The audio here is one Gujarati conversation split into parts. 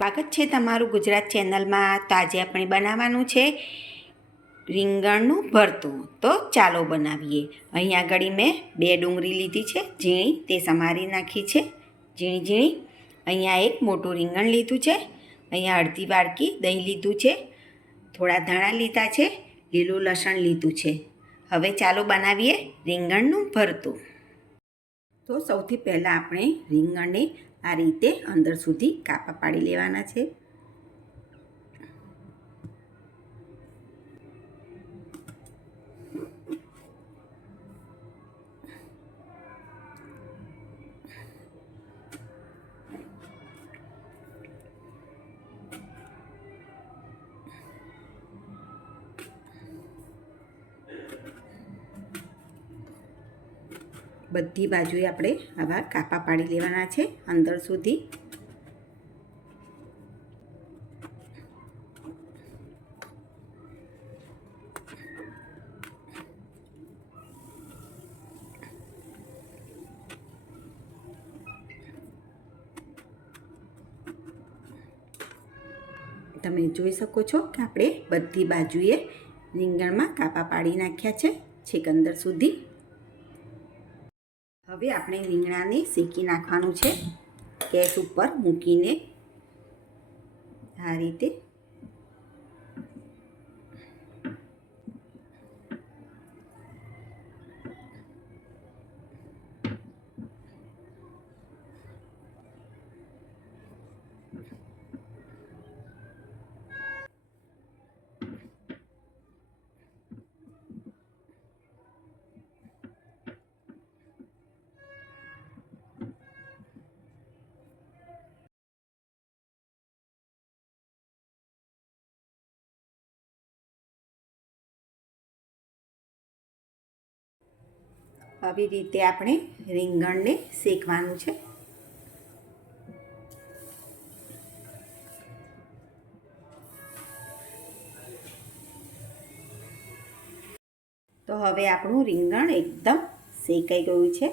સ્વાગત છે તમારું ગુજરાત ચેનલમાં. તો આજે આપણે બનાવવાનું છે રીંગણનું ભરતું. તો ચાલો બનાવીએ. અહીં આગળ મેં બે ડુંગળી લીધી છે, ઝીણી, તે સમારી નાખી છે. ઝીણી ઝીણી. અહીંયા એક મોટું રીંગણ લીધું છે. અહીંયા અડધી વાડકી દહીં લીધું છે. થોડા ધાણા લીધા છે. લીલું લસણ લીધું છે. હવે ચાલો બનાવીએ રીંગણનું ભરતું. તો સૌથી પહેલાં આપણે રીંગણને આ રીતે અંદર સુધી કાપા પાડી લેવાના છે. બધી બાજુએ આપણે આવા કાપા પાડી લેવાના છે અંદર સુધી. તમે જોઈ શકો છો કે આપણે બધી બાજુએ રીંગણમાં કાપા પાડી નાખ્યા છે છેક અંદર સુધી. હવે આપણે રીંગણાને શેકી નાખવાનું છે. ગેસ ઉપર મૂકીને આ રીતે આવી રીતે આપણે રીંગણને શેકવાનું છે. તો હવે આપણું રીંગણ એકદમ શેકાઈ ગયું છે.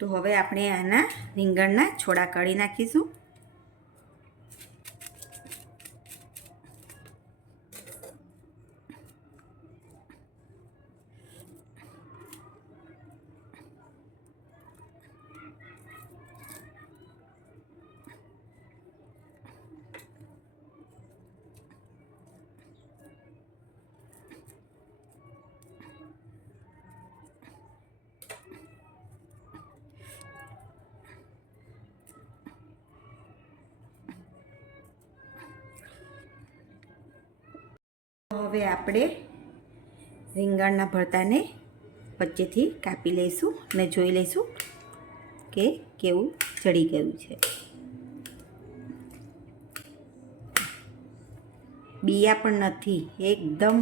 તો હવે આપણે આના રીંગણના છોડા કાઢી નાખીશું. હવે આપણે રીંગણના ભરતાને વચ્ચેથી કાપી લઈશું અને જોઈ લઈશું કે કેવું ચડી ગયું છે. બિયા પણ નથી, એકદમ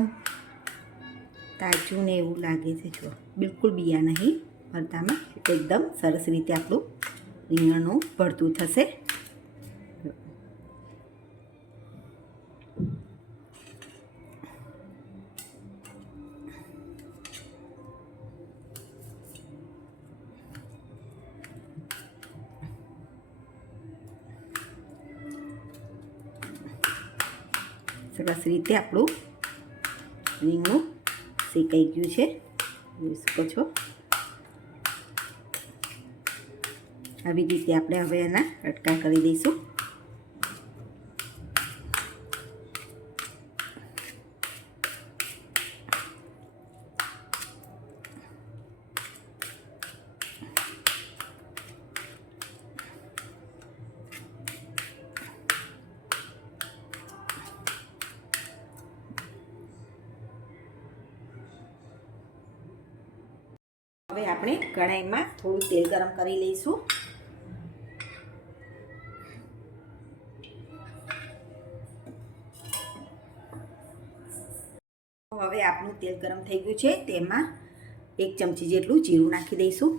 તાજું ને એવું લાગે છે જો બિલકુલ બિયા નહીં, ભરતામાં એકદમ સરસ રીતે આપણું રીંગણનું ભરતું થશે. સરસ રીતે આપણું રીંગણું શેકાઈ ગયું છે. જોઈ શકો છો. આવી રીતે આપણે હવે એના કટકા કરી દઈશું. હવે આપણે કઢાઈમાં થોડું તેલ ગરમ કરી લઈશું. હવે આપણું તેલ ગરમ થઈ ગયું છે, તેમાં એક ચમચી જેટલું જીરું નાખી દઈશું.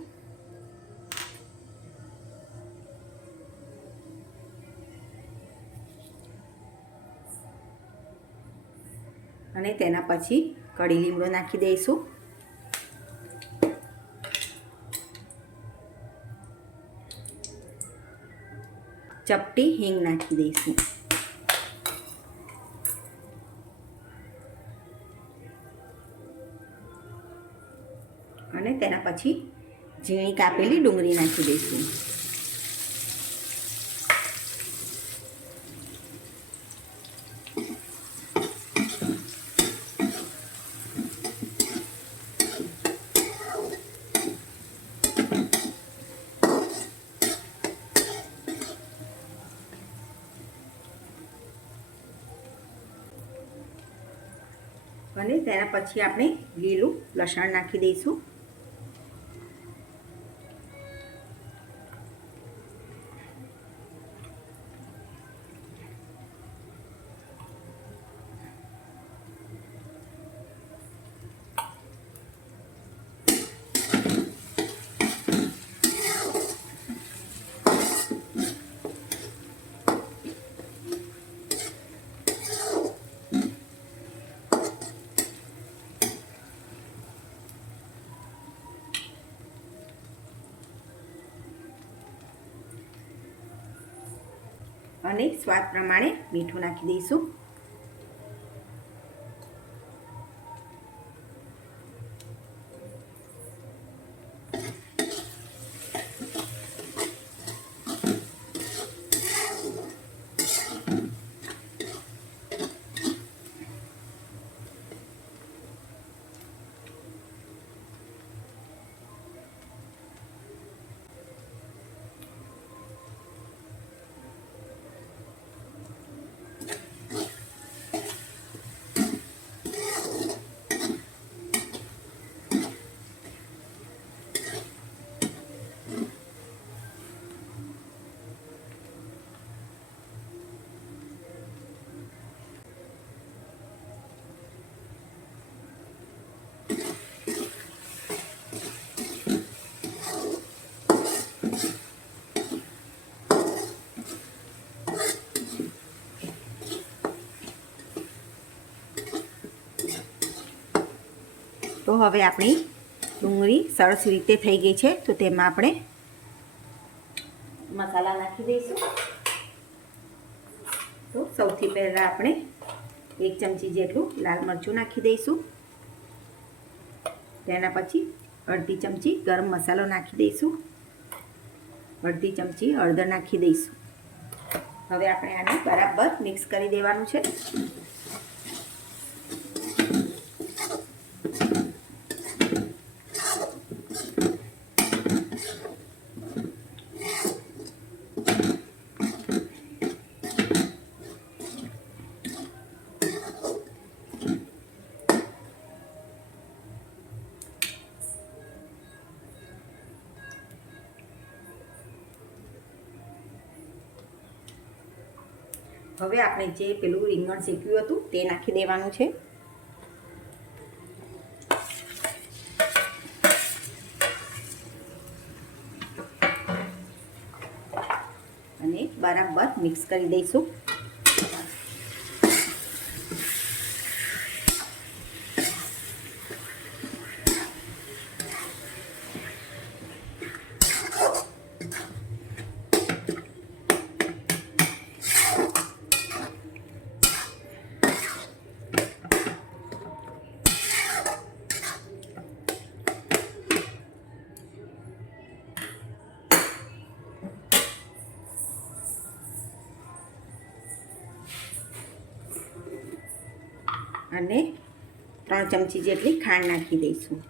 અને તેના પછી કઢી લીમડો નાખી દઈશું. ચપટી હિંગ નાખી દઈશું અને તેના પછી ઝીણી કાપેલી ડુંગળી નાખી દઈશું અને તેના પછી આપણે લીલું લસણ નાખી દઈશું. અને સ્વાદ પ્રમાણે મીઠું નાખી દઈશું. તો હવે આપણી ડુંગળી સરસ રીતે થઈ ગઈ છે, તો તેમાં આપણે મસાલા નાખી દઈશું. તો સૌથી પહેલાં આપણે એક ચમચી જેટલું લાલ મરચું નાખી દઈશું. તેના પછી અડધી ચમચી ગરમ મસાલો નાખી દઈશું. અડધી ચમચી હળદર નાખી દઈશું. હવે આપણે આને બરાબર મિક્સ કરી દેવાનું છે. હવે આપણે જે પેલું રીંગણ શેક્યું હતું તે નાખી દેવાનું છે. અને બરાબર મિક્સ કરી દઈશું. અને ત્રણ ચમચી જેટલી ખાંડ નાખી દઈશું.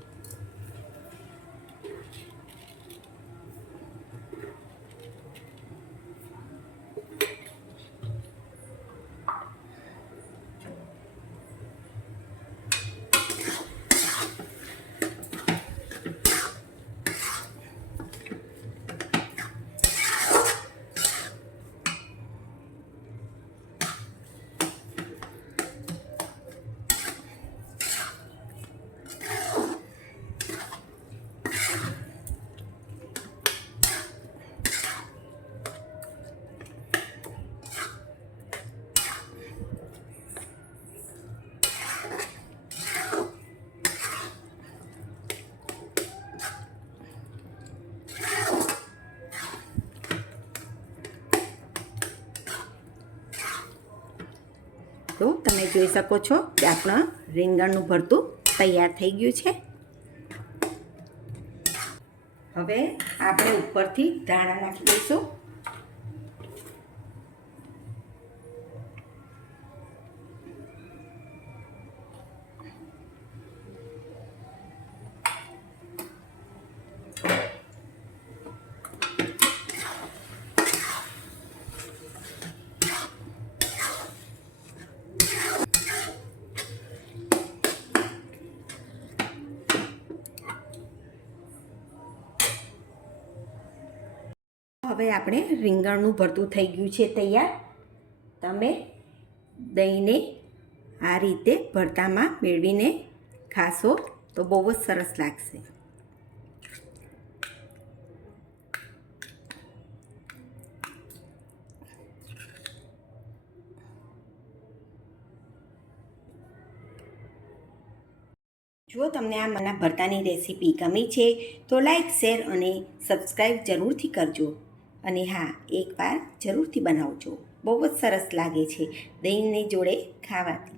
તો તમે જોઈ શકો છો કે આપણા રીંગણનું ભરતું તૈયાર થઈ ગયું છે. હવે આપણે ઉપરથી ધાણા નાખી દઈશું. હવે આપણે રીંગણનું ભરતું થઈ ગયું છે તૈયાર. તમે દહીંને આ રીતે ભરતામાં મેળવીને ખાશો તો બહુ જ સરસ લાગશે. જો તમને આ મના ભરતાની રેસીપી ગમી છે તો લાઈક, શેર અને સબસ્ક્રાઈબ જરૂરથી કરજો. અને હા એકવાર જરૂરથી બનાવજો. બહુ જ સરસ લાગે છે દહીંની જોડે ખાવાથી.